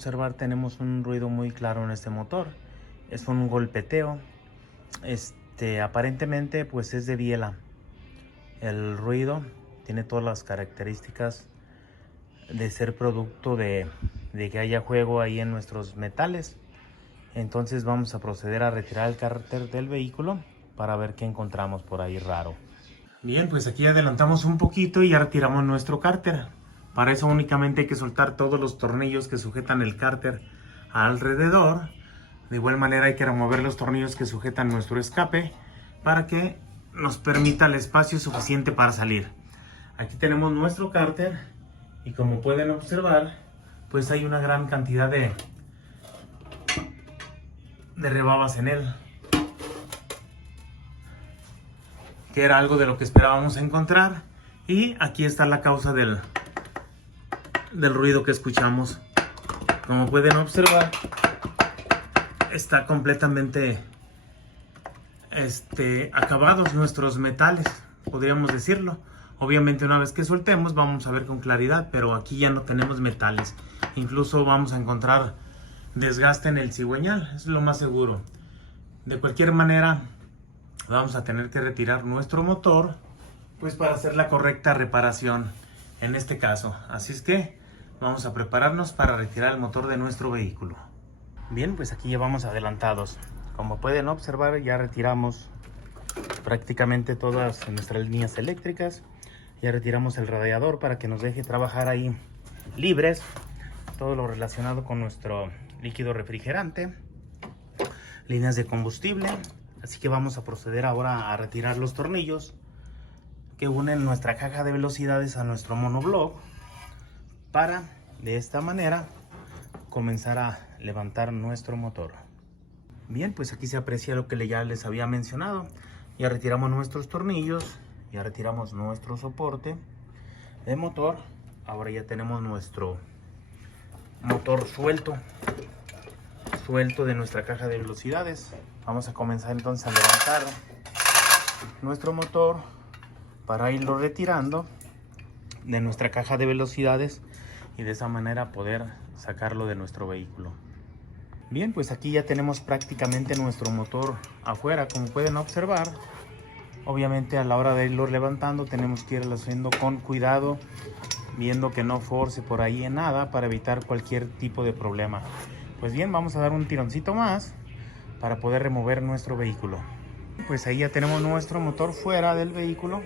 observar, tenemos un ruido muy claro en este motor. Es un golpeteo. Aparentemente pues es de biela. El ruido tiene todas las características de ser producto de que haya juego ahí en nuestros metales. Entonces vamos a proceder a retirar el cárter del vehículo para ver qué encontramos por ahí raro. Bien, pues aquí adelantamos un poquito y ya retiramos nuestro cárter. Para eso únicamente hay que soltar todos los tornillos que sujetan el cárter alrededor. De igual manera hay que remover los tornillos que sujetan nuestro escape para que nos permita el espacio suficiente para salir. Aquí tenemos nuestro cárter y como pueden observar, pues hay una gran cantidad de rebabas en él, que era algo de lo que esperábamos encontrar. Y aquí está la causa del ruido que escuchamos. Como pueden observar, está completamente acabados nuestros metales, podríamos decirlo. Obviamente una vez que soltemos vamos a ver con claridad, pero aquí ya no tenemos metales. Incluso vamos a encontrar desgaste en el cigüeñal, es lo más seguro. De cualquier manera vamos a tener que retirar nuestro motor pues para hacer la correcta reparación en este caso. Así es que vamos a prepararnos para retirar el motor de nuestro vehículo. Bien, pues aquí ya vamos adelantados. Como pueden observar, ya retiramos prácticamente todas nuestras líneas eléctricas. Ya retiramos el radiador para que nos deje trabajar ahí libres. Todo lo relacionado con nuestro líquido refrigerante, líneas de combustible. Así que vamos a proceder ahora a retirar los tornillos que unen nuestra caja de velocidades a nuestro monobloc, para de esta manera comenzar a levantar nuestro motor. Bien, pues aquí se aprecia lo que ya les había mencionado. Ya retiramos nuestros tornillos, ya retiramos nuestro soporte de motor. Ahora ya tenemos nuestro motor suelto de nuestra caja de velocidades. Vamos a comenzar entonces a levantar nuestro motor para irlo retirando de nuestra caja de velocidades y de esa manera poder sacarlo de nuestro vehículo. Bien, pues aquí ya tenemos prácticamente nuestro motor afuera, como pueden observar. Obviamente a la hora de irlo levantando tenemos que irlo haciendo con cuidado, viendo que no force por ahí en nada para evitar cualquier tipo de problema. Pues bien, vamos a dar un tironcito más para poder remover nuestro vehículo. Pues ahí ya tenemos nuestro motor fuera del vehículo.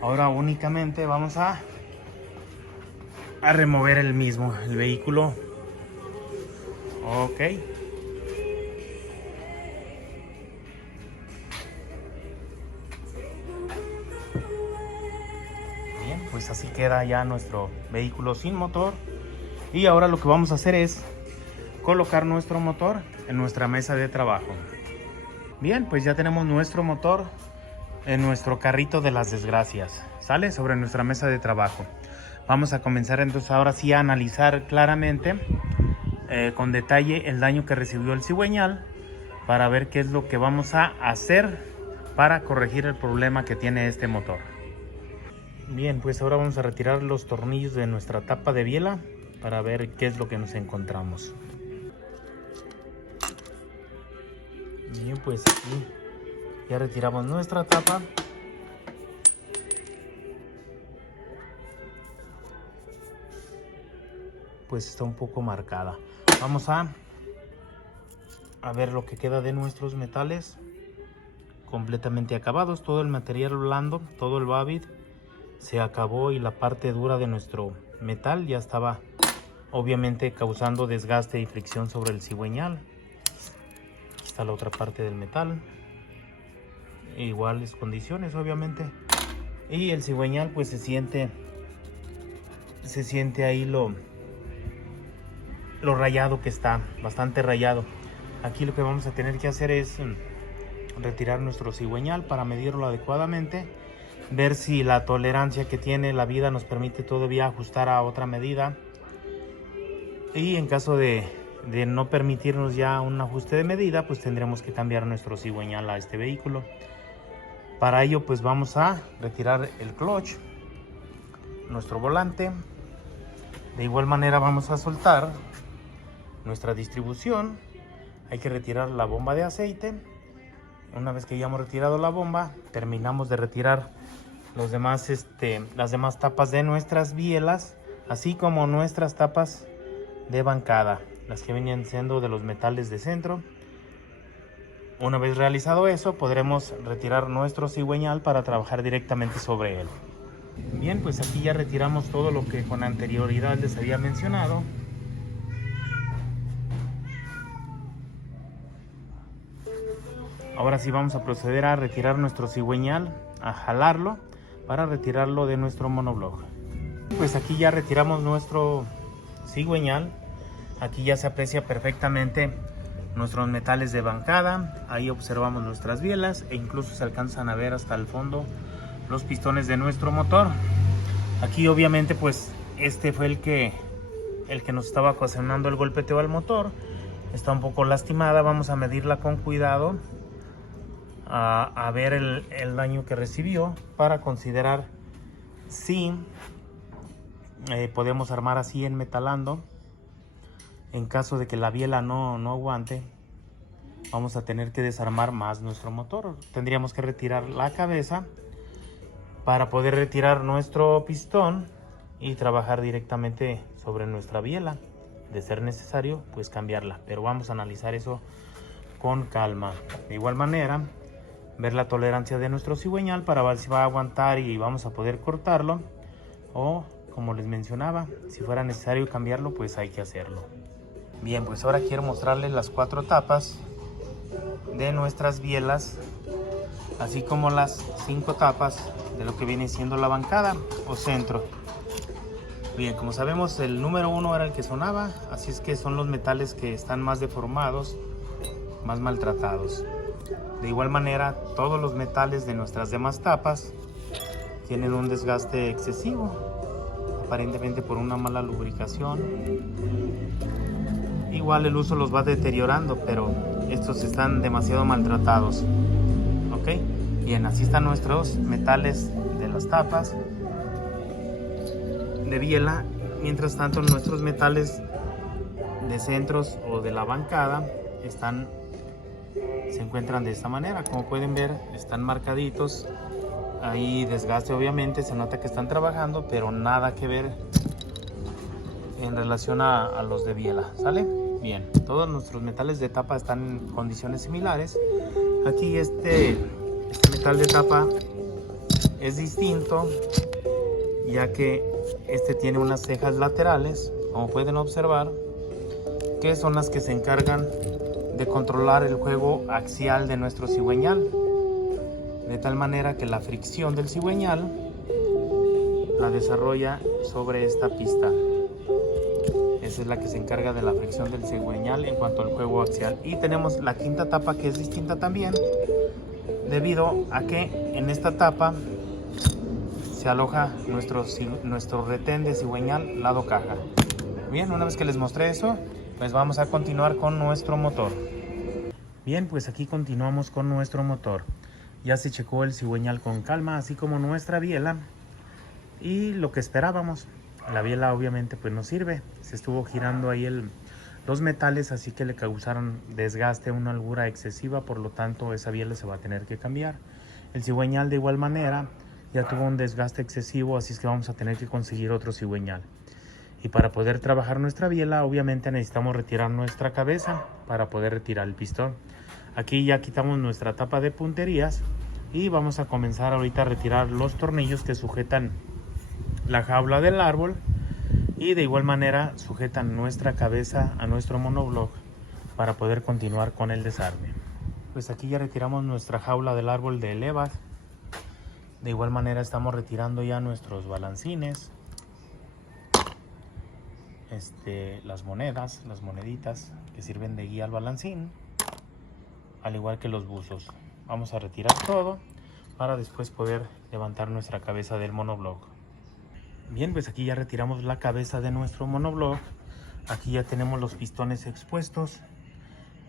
Ahora únicamente vamos a remover el vehículo. Ok. Bien, pues así queda ya nuestro vehículo sin motor. Y ahora lo que vamos a hacer es colocar nuestro motor en nuestra mesa de trabajo. Bien, pues ya tenemos nuestro motor en nuestro carrito de las desgracias. Sale sobre nuestra mesa de trabajo. Vamos a comenzar entonces ahora sí a analizar claramente con detalle el daño que recibió el cigüeñal, para ver qué es lo que vamos a hacer para corregir el problema que tiene este motor. Bien, pues ahora vamos a retirar los tornillos de nuestra tapa de biela para ver qué es lo que nos encontramos. Bien, pues aquí ya retiramos nuestra tapa. Pues está un poco marcada. Vamos a ver lo que queda de nuestros metales completamente acabados. Todo el material blando, todo el babid se acabó y la parte dura de nuestro metal ya estaba obviamente causando desgaste y fricción sobre el cigüeñal. Aquí está la otra parte del metal, iguales condiciones obviamente, y el cigüeñal pues se siente ahí lo rayado que está, bastante rayado. Aquí lo que vamos a tener que hacer es retirar nuestro cigüeñal para medirlo adecuadamente, ver si la tolerancia que tiene la vida nos permite todavía ajustar a otra medida, y en caso de no permitirnos ya un ajuste de medida, pues tendremos que cambiar nuestro cigüeñal a este vehículo. Para ello pues vamos a retirar el clutch, nuestro volante, De igual manera vamos a soltar nuestra distribución. Hay que retirar la bomba de aceite. Una vez que ya hemos retirado la bomba, terminamos de retirar las demás tapas de nuestras bielas, así como nuestras tapas de bancada, las que venían siendo de los metales de centro. Una vez realizado eso, podremos retirar nuestro cigüeñal para trabajar directamente sobre él. Bien, pues aquí ya retiramos todo lo que con anterioridad les había mencionado. Ahora sí vamos a proceder a retirar nuestro cigüeñal, a jalarlo para retirarlo de nuestro monobloc. Pues aquí ya retiramos nuestro cigüeñal. Aquí ya se aprecia perfectamente nuestros metales de bancada. Ahí observamos nuestras bielas e incluso se alcanzan a ver hasta el fondo los pistones de nuestro motor. Aquí obviamente pues este fue el que nos estaba ocasionando el golpeteo al motor. Está un poco lastimada, vamos a medirla con cuidado, a ver el daño que recibió para considerar si podemos armar así enmetalando. En caso de que la biela no aguante, vamos a tener que desarmar más nuestro motor. Tendríamos que retirar la cabeza para poder retirar nuestro pistón y trabajar directamente sobre nuestra biela. De ser necesario, pues cambiarla, pero vamos a analizar eso con calma. De igual manera, ver la tolerancia de nuestro cigüeñal para ver si va a aguantar y vamos a poder cortarlo, o como les mencionaba, si fuera necesario cambiarlo, pues hay que hacerlo. Bien, pues ahora quiero mostrarles las 4 tapas de nuestras bielas, así como las 5 tapas de lo que viene siendo la bancada o centro. Bien, como sabemos, el número 1 era el que sonaba, así es que son los metales que están más deformados, más maltratados. De igual manera, todos los metales de nuestras demás tapas tienen un desgaste excesivo, aparentemente por una mala lubricación. Igual el uso los va deteriorando, pero estos están demasiado maltratados. Ok, bien, así están nuestros metales de las tapas de biela. Mientras tanto, nuestros metales de centros o de la bancada se encuentran de esta manera. Como pueden ver, están marcaditos. Hay desgaste, obviamente, se nota que están trabajando, pero nada que ver en relación a los de biela, ¿sale? Bien, todos nuestros metales de tapa están en condiciones similares. Aquí este metal de tapa es distinto, ya que este tiene unas cejas laterales, como pueden observar, que son las que se encargan de controlar el juego axial de nuestro cigüeñal, de tal manera que la fricción del cigüeñal la desarrolla sobre esta pista. Esa es la que se encarga de la fricción del cigüeñal en cuanto al juego axial. Y tenemos la 5ª tapa, que es distinta también, debido a que en esta tapa se aloja nuestro retén de cigüeñal lado caja. Bien, una vez que les mostré eso, pues vamos a continuar con nuestro motor. Bien, pues aquí continuamos con nuestro motor. Ya se checó el cigüeñal con calma, así como nuestra biela, y lo que esperábamos. La biela obviamente pues no sirve, se estuvo girando ahí los metales, así que le causaron desgaste, una holgura excesiva, por lo tanto esa biela se va a tener que cambiar. El cigüeñal de igual manera ya tuvo un desgaste excesivo, así es que vamos a tener que conseguir otro cigüeñal. Y para poder trabajar nuestra biela, obviamente necesitamos retirar nuestra cabeza para poder retirar el pistón. Aquí ya quitamos nuestra tapa de punterías y vamos a comenzar ahorita a retirar los tornillos que sujetan la jaula del árbol, y de igual manera sujetan nuestra cabeza a nuestro monobloc para poder continuar con el desarme. Pues aquí ya retiramos nuestra jaula del árbol de EVAD. De igual manera estamos retirando ya nuestros balancines, las moneditas que sirven de guía al balancín, al igual que los buzos. Vamos a retirar todo para después poder levantar nuestra cabeza del monobloc. Bien, pues aquí ya retiramos la cabeza de nuestro monobloc. Aquí ya tenemos los pistones expuestos,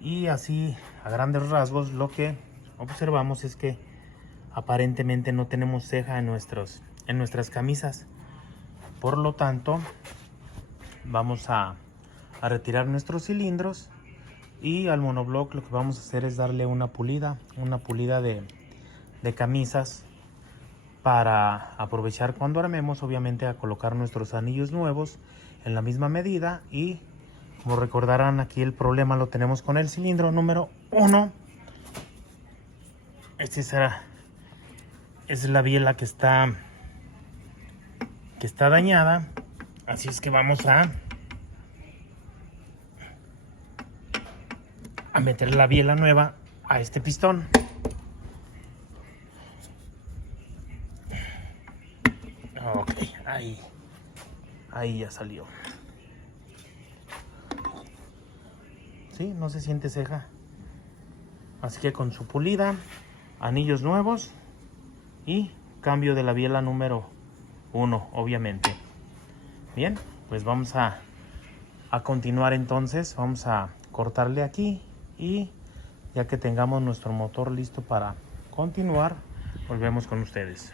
y así a grandes rasgos lo que observamos es que aparentemente no tenemos ceja en nuestras camisas. Por lo tanto, vamos a retirar nuestros cilindros, y al monobloc lo que vamos a hacer es darle una pulida de camisas para aprovechar cuando armemos, obviamente, a colocar nuestros anillos nuevos en la misma medida. Y como recordarán, aquí el problema lo tenemos con el cilindro número 1. Es la biela que está dañada, así es que vamos a meter la biela nueva a este pistón. Ok, ahí ya salió. Sí, no se siente ceja. Así que con su pulida, anillos nuevos y cambio de la biela número 1, obviamente. Bien, pues vamos a continuar entonces. Vamos a cortarle aquí, y ya que tengamos nuestro motor listo para continuar, volvemos con ustedes.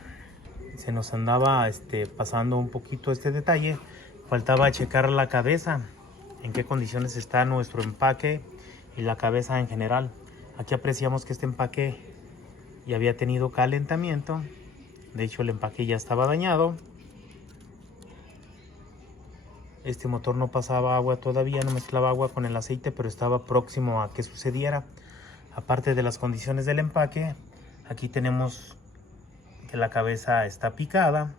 Se nos andaba pasando un poquito este detalle. Faltaba checar la cabeza, en qué condiciones está nuestro empaque y la cabeza en general. Aquí apreciamos que este empaque ya había tenido calentamiento. De hecho, el empaque ya estaba dañado. Este motor no pasaba agua todavía, no mezclaba agua con el aceite, pero estaba próximo a que sucediera. Aparte de las condiciones del empaque, aquí tenemos que la cabeza está picada.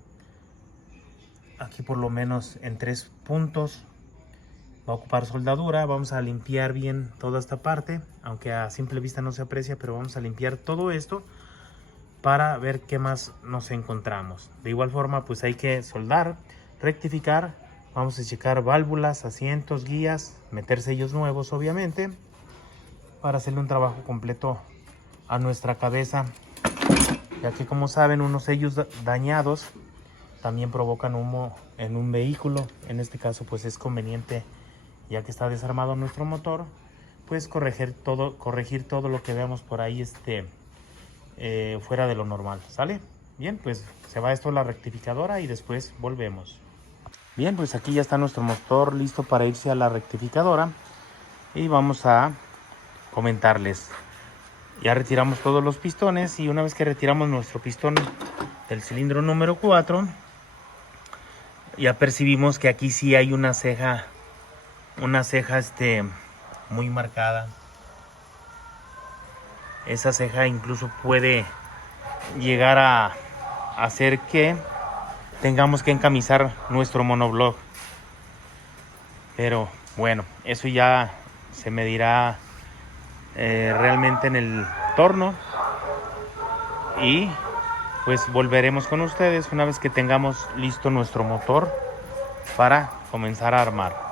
Aquí por lo menos en 3 puntos va a ocupar soldadura. Vamos a limpiar bien toda esta parte, aunque a simple vista no se aprecia, pero vamos a limpiar todo esto para ver qué más nos encontramos. De igual forma, pues hay que soldar, rectificar. Vamos a checar válvulas, asientos, guías, meter sellos nuevos, obviamente, para hacerle un trabajo completo a nuestra cabeza, ya que, como saben, unos sellos dañados también provocan humo en un vehículo. En este caso, pues es conveniente, ya que está desarmado nuestro motor, pues corregir todo lo que veamos por ahí fuera de lo normal. ¿Sale? Bien, pues se va esto a la rectificadora y después volvemos. Bien, pues aquí ya está nuestro motor listo para irse a la rectificadora, y vamos a comentarles. Ya retiramos todos los pistones, y una vez que retiramos nuestro pistón del cilindro número 4, ya percibimos que aquí sí hay una ceja muy marcada. Esa ceja incluso puede llegar a hacer que tengamos que encamisar nuestro monobloc. Pero bueno, eso ya se medirá realmente en el torno, y pues volveremos con ustedes una vez que tengamos listo nuestro motor para comenzar a armar.